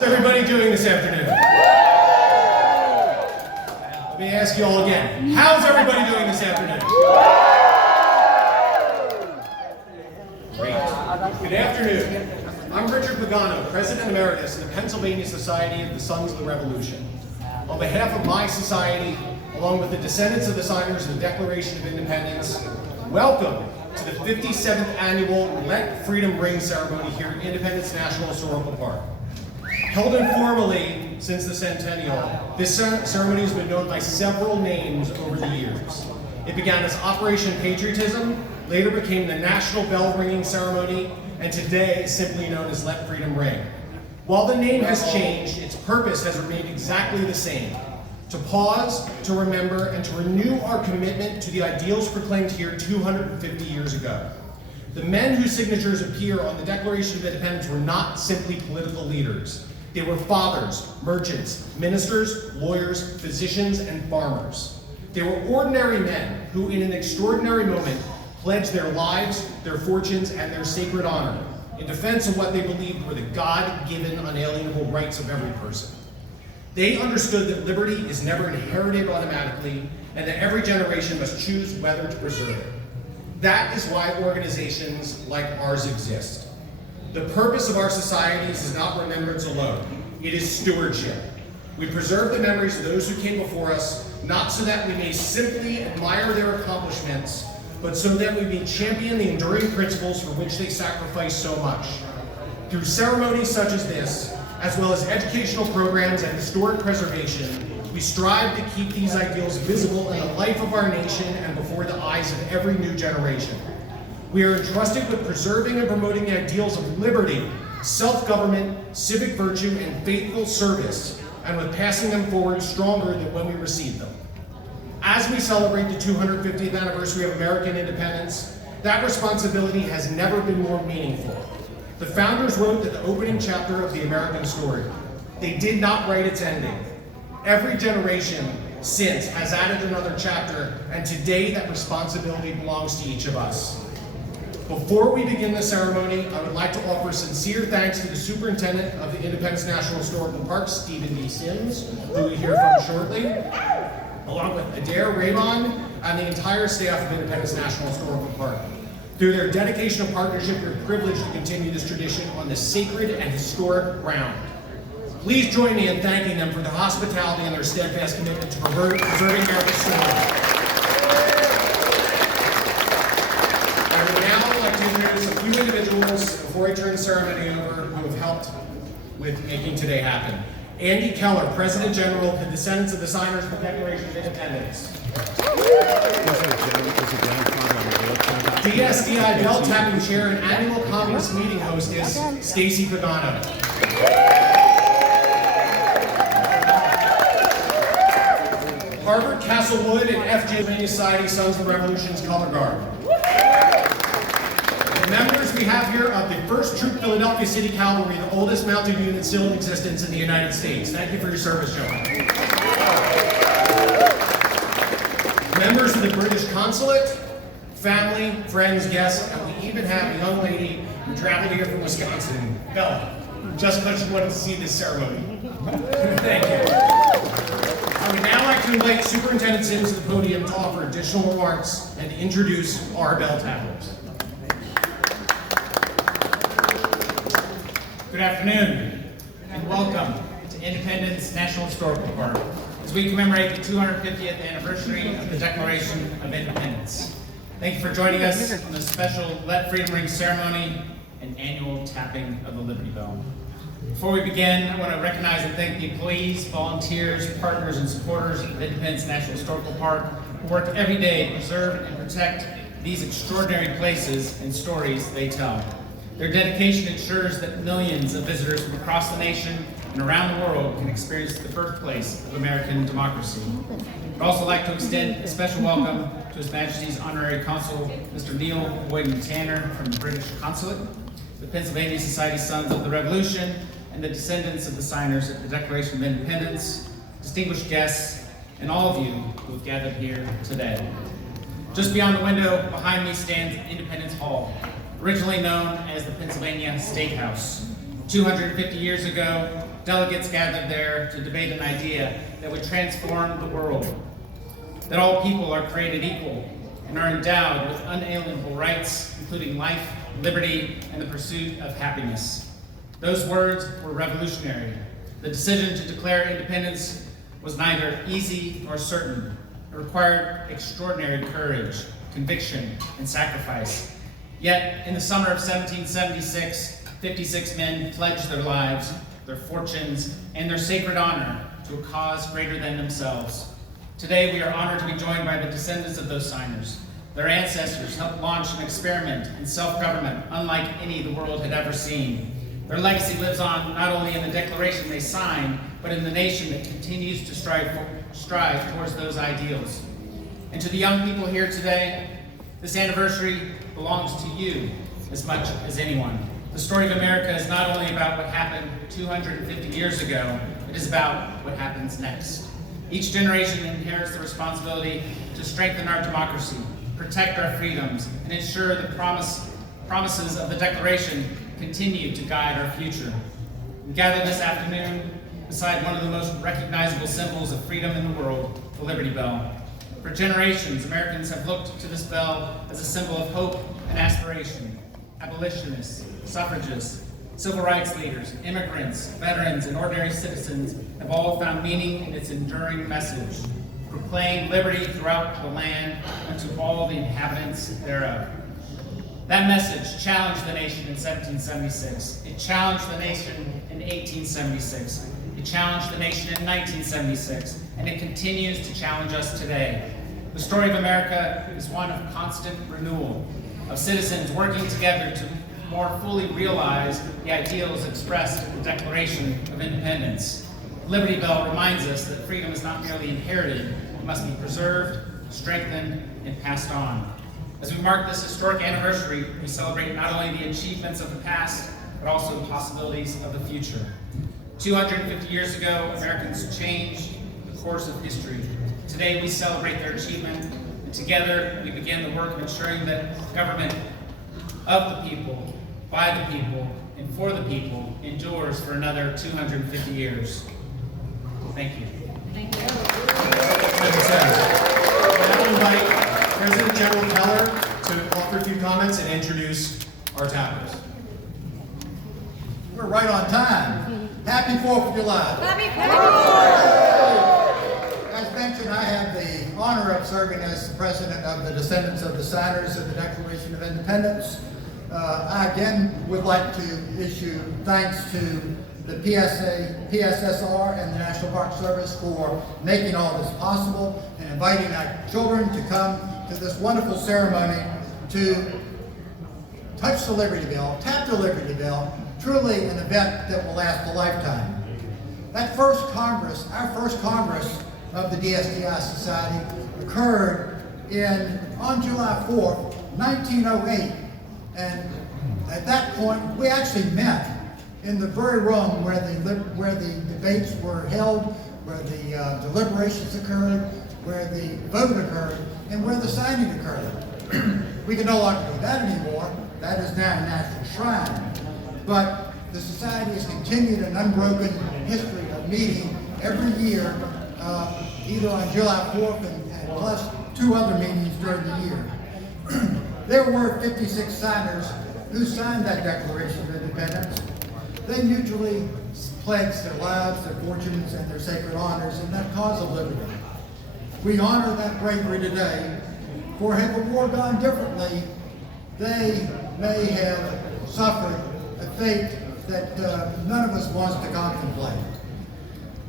How's everybody doing this afternoon? Let me ask you all again. How's everybody doing this afternoon? Great. Good afternoon. I'm Richard Pagano, President Emeritus of the Pennsylvania Society of the Sons of the Revolution. On behalf of my society, along with the descendants of the signers of the Declaration of Independence, welcome to the 57th annual Let Freedom Ring ceremony here at Independence National Historical Park. Held informally since the centennial, this ceremony has been known by several names over the years. It began as Operation Patriotism, later became the National Bell Ringing Ceremony, and today is simply known as Let Freedom Ring. While the name has changed, its purpose has remained exactly the same: to pause, to remember, and to renew our commitment to the ideals proclaimed here 250 years ago. The men whose signatures appear on the Declaration of Independence were not simply political leaders. They were fathers, merchants, ministers, lawyers, physicians, and farmers. They were ordinary men who, in an extraordinary moment, pledged their lives, their fortunes, and their sacred honor in defense of what they believed were the God-given unalienable rights of every person. They understood that liberty is never inherited automatically, and that every generation must choose whether to preserve it. That is why organizations like ours exist. The purpose of our societies is not remembrance alone, it is stewardship. We preserve the memories of those who came before us, not so that we may simply admire their accomplishments, but so that we may champion the enduring principles for which they sacrificed so much. Through ceremonies such as this, as well as educational programs and historic preservation, we strive to keep these ideals visible in the life of our nation and before the eyes of every new generation. We are entrusted with preserving and promoting the ideals of liberty, self-government, civic virtue, and faithful service, and with passing them forward stronger than when we received them. As we celebrate the 250th anniversary of American independence, that responsibility has never been more meaningful. The founders wrote the opening chapter of the American story. They did not write its ending. Every generation since has added another chapter, and today that responsibility belongs to each of us. Before we begin the ceremony, I would like to offer sincere thanks to the Superintendent of the Independence National Historical Park, Stephen D. Sims, who we hear from shortly, along with Adair Raymond and the entire staff of Independence National Historical Park. Through their dedication and partnership, we're privileged to continue this tradition on this sacred and historic ground. Please join me in thanking them for their hospitality and their steadfast commitment to preserving America's story. I would now like to introduce a few individuals before I turn the ceremony over who have helped with making today happen. Andy Keller, President General of the Descendants of the Signers of the Declaration of Independence. DSDI Bell Tapping Chair and Annual Congress Meeting Hostess, Stacy Pagano. Harvard, Castlewood, and FJ Society Sons of the Revolution's Color Guard. The members we have here of the 1st Troop Philadelphia City Cavalry, the oldest mounted unit still in existence in the United States. Thank you for your service, gentlemen. Members of the British Consulate, family, friends, guests, and we even have a young lady who traveled here from Wisconsin, Bella, just because she wanted to see this ceremony. Thank you. I would now like to invite Superintendent Sims to the podium to offer additional remarks and to introduce our bell tappers. Good afternoon, and welcome to Independence National Historical Park as we commemorate the 250th anniversary of the Declaration of Independence. Thank you for joining us on this special Let Freedom Ring ceremony and annual tapping of the Liberty Bell. Before we begin, I want to recognize and thank the employees, volunteers, partners, and supporters of Independence National Historical Park who work every day to preserve and protect these extraordinary places and stories they tell. Their dedication ensures that millions of visitors from across the nation and around the world can experience the birthplace of American democracy. I'd also like to extend a special welcome to His Majesty's Honorary Consul, Mr. Neil Boyden Tanner from the British Consulate, the Pennsylvania Society Sons of the Revolution, and the descendants of the signers of the Declaration of Independence, distinguished guests, and all of you who have gathered here today. Just beyond the window behind me stands Independence Hall, originally known as the Pennsylvania State House. 250 years ago, delegates gathered there to debate an idea that would transform the world. That all people are created equal and are endowed with unalienable rights, including life, liberty, and the pursuit of happiness. Those words were revolutionary. The decision to declare independence was neither easy nor certain. It required extraordinary courage, conviction, and sacrifice. Yet, in the summer of 1776, 56 men pledged their lives, their fortunes, and their sacred honor to a cause greater than themselves. Today, we are honored to be joined by the descendants of those signers. Their ancestors helped launch an experiment in self-government unlike any the world had ever seen. Their legacy lives on not only in the declaration they signed, but in the nation that continues to strive towards those ideals. And to the young people here today, this anniversary belongs to you as much as anyone. The story of America is not only about what happened 250 years ago, it is about what happens next. Each generation inherits the responsibility to strengthen our democracy, protect our freedoms, and ensure the promises of the Declaration continue to guide our future. We gather this afternoon beside one of the most recognizable symbols of freedom in the world, the Liberty Bell. For generations, Americans have looked to this bell as a symbol of hope and aspiration. Abolitionists, suffragists, civil rights leaders, immigrants, veterans, and ordinary citizens have all found meaning in its enduring message. Proclaim liberty throughout the land and to all the inhabitants thereof. That message challenged the nation in 1776. It challenged the nation in 1876. It challenged the nation in 1976. And it continues to challenge us today. The story of America is one of constant renewal, of citizens working together to more fully realize the ideals expressed in the Declaration of Independence. Liberty Bell reminds us that freedom is not merely inherited, it must be preserved, strengthened, and passed on. As we mark this historic anniversary, we celebrate not only the achievements of the past, but also the possibilities of the future. 250 years ago, Americans changed the course of history. Today, we celebrate their achievement, and together we begin the work of ensuring that government of the people, by the people, and for the people endures for another 250 years. Thank you. Thank you. Now I invite President General Keller to offer a few comments and introduce our tappers. We're right on time. Happy 4th of July. Happy As mentioned, I have the honor of serving as the president of the descendants of the signers of the Declaration of Independence. I again would like to issue thanks to the PSSR and the National Park Service for making all this possible and inviting our children to come to this wonderful ceremony to touch the Liberty Bell, tap the Liberty Bell, truly an event that will last a lifetime. That first Congress, our first Congress of the DSTI Society occurred on July 4th, 1908. And at that point, we actually met in the very room where the debates were held, where the deliberations occurred, where the vote occurred, and where the signing occurred. We can no longer do that anymore. That is now a national shrine. But the Society has continued an unbroken history of meeting every year, either on July 4th and plus 2 other meetings during the year. There were 56 signers who signed that Declaration of Independence. They mutually pledged their lives, their fortunes, and their sacred honors in that cause of liberty. We honor that bravery today, for had the war gone differently, they may have suffered a fate that none of us wants to contemplate.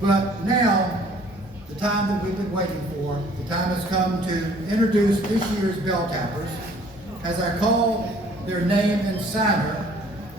But now, the time that we've been waiting for, the time has come to introduce this year's bell tappers. As I call their name and signer,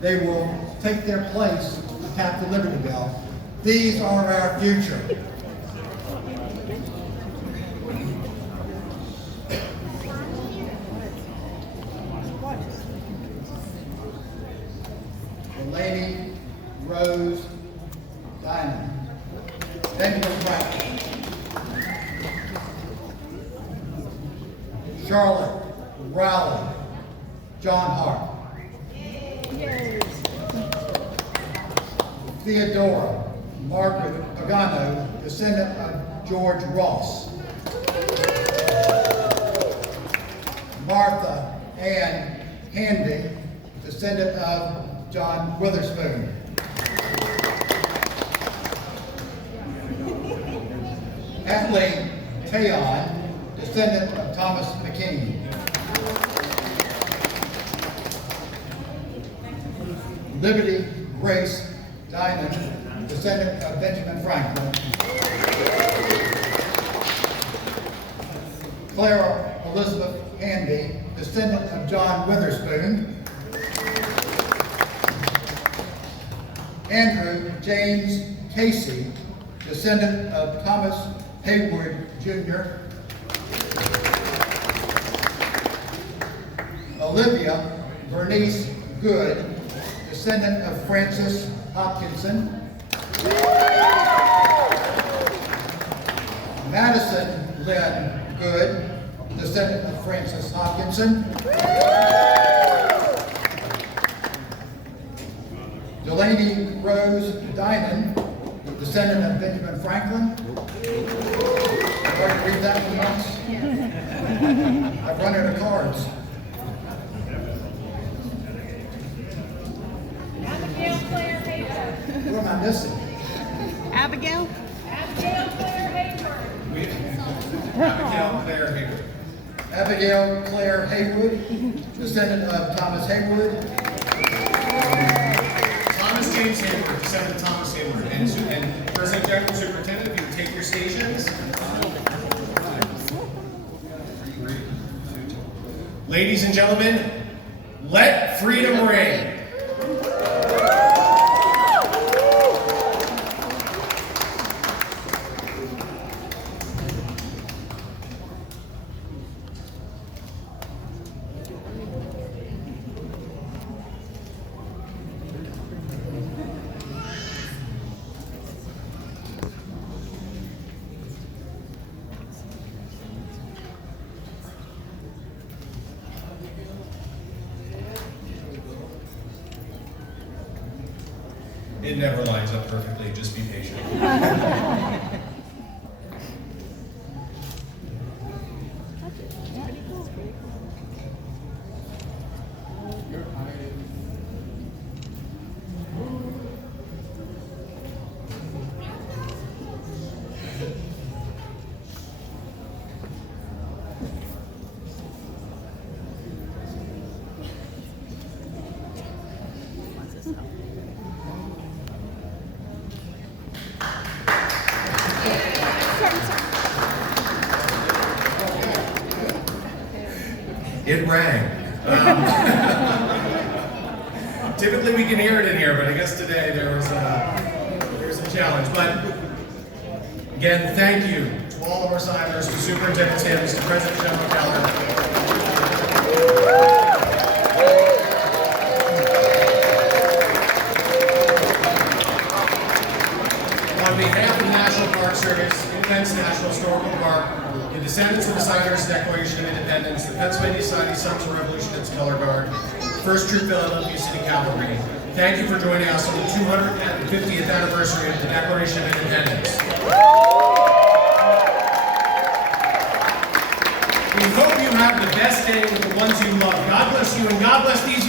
they will take their place to tap the Liberty Bell. These are our future. The Lady Rose Diamond. Benjamin Franklin. Charlotte Raleigh. John Hart. Theodora Margaret Pagano, descendant of George Ross. Martha Ann Handy, descendant of John Witherspoon. Kathleen Tayon, descendant of Thomas McKean. Liberty Grace Diamond, descendant of Benjamin Franklin. Clara Elizabeth Handy, descendant of John Witherspoon. Andrew James Casey, descendant of Thomas Haywood Jr. Olivia Bernice Good, descendant of Francis Hopkinson. Madison Lynn Good, descendant of Francis Hopkinson. Delaney Rose Dinan, descendant of Benjamin Franklin. I've already read that one once. I've run out of cards. Abigail Claire Hayward. Who am I missing? Abigail? Abigail Claire Hayward. Abigail Claire Hayward. Abigail Claire Haywood, descendant of Thomas Haywood. Thomas James Hayward, descendant of Thomas Hayward. And President General Superintendent, if you would take your stations. Ladies and gentlemen, let freedom ring. It never lines up perfectly, just be patient. It rang. Typically we can hear it in here, but I guess today there was a challenge. But again, thank you to all of our signers, to Superintendent Sims, to President General Keller. On behalf of the National Park Service, Independence National Historical Park, the descendants of the signers' Declaration of Independence, the Pennsylvania Society Sons of Revolution and its Color Guard, 1st Troop Philadelphia City Cavalry. Thank you for joining us on the 250th anniversary of the Declaration of Independence. We hope you have the best day with the ones you love. God bless you and God bless these